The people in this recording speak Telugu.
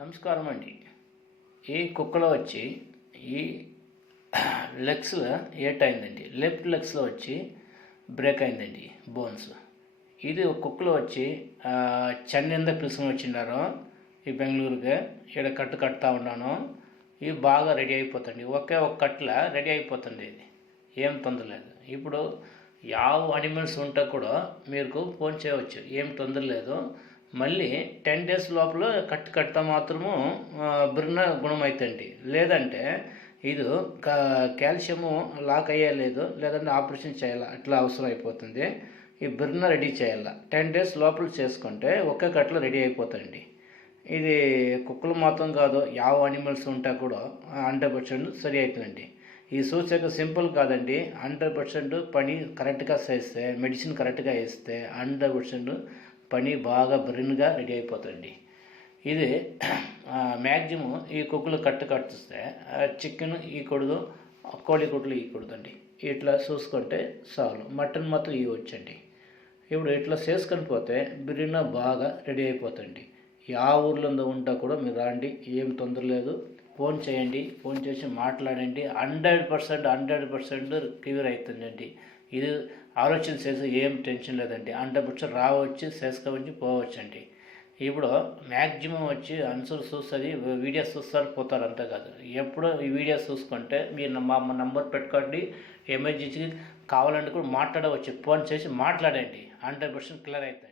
నమస్కారం అండి. ఈ కుక్కలో వచ్చి ఈ లెగ్స్లో ఏట్ అయిందండి. లెఫ్ట్ లెగ్స్లో వచ్చి బ్రేక్ అయిందండి బోన్స్. ఇది ఒక కుక్కలో వచ్చి చెన్నైంద పిలుచుకొని వచ్చిండారు ఈ బెంగళూరుకి. ఇక్కడ కట్టు కట్టుతా ఉన్నాను. ఇవి బాగా రెడీ అయిపోతుంది. ఒకే ఒక కట్ల రెడీ అయిపోతుంది. ఇది ఏం తొందర లేదు. ఇప్పుడు యావ అనిమల్స్ ఉంటే కూడా మీరు ఫోన్ చేయవచ్చు, ఏం తొందర లేదు. మళ్ళీ 10 days లోపల కట్ట మాత్రము బిర్న గుణమవుతుంది. లేదంటే ఇది కాల్షియము లాక్ అయ్యలేదు, లేదంటే ఆపరేషన్ చేయాలి, అట్లా అవసరం అయిపోతుంది. ఈ బిర్న రెడీ చేయాలి. 10 days లోపల చేసుకుంటే ఒకే కట్టలో రెడీ అయిపోతుంది. ఇది కుక్కలు మాత్రం కాదు, యావ అనిమల్స్ ఉంటా కూడా 100% సరి అవుతుందండి. ఈ సూచక సింపుల్ కాదండి. 100% పని కరెక్ట్గా చేస్తే, మెడిసిన్ కరెక్ట్గా వేస్తే 100% పని బాగా బ్రెయిన్గా రెడీ అయిపోతుంది. ఇది మ్యాక్సిమం ఈ కుక్కలు కట్టుస్తే చికెన్ ఈకూడదు, కోడి గుడ్లు ఈకూడదండి. ఇట్లా చూసుకుంటే చాలు. మటన్ మాత్రం ఇవ్వచ్చండి. ఇప్పుడు ఇట్లా చేసుకొని పోతే బిర్యానీ బాగా రెడీ అయిపోతుంది. ఆ ఊర్లో ఉంటా కూడా మీరు రండి, ఏం తొందర లేదు. ఫోన్ చేయండి, ఫోన్ చేసి మాట్లాడండి. 100% క్లియర్ అవుతుందండి. ఇది ఆలోచన చేసి ఏం టెన్షన్ లేదండి. 100% రావచ్చు, చేసుకోవచ్చు, పోవచ్చండి. ఇప్పుడు మ్యాక్సిమం వచ్చి ఆన్సర్ చూస్తుంది, వీడియోస్ చూస్తారు, పోతారు, అంతే కాదు. ఎప్పుడో ఈ వీడియోస్ చూసుకుంటే మీరు మా నంబర్ పెట్టుకోండి. ఎమర్జెన్సీ కావాలంటే కూడా మాట్లాడవచ్చు. ఫోన్ చేసి మాట్లాడండి. 100% క్లియర్ అవుతుంది.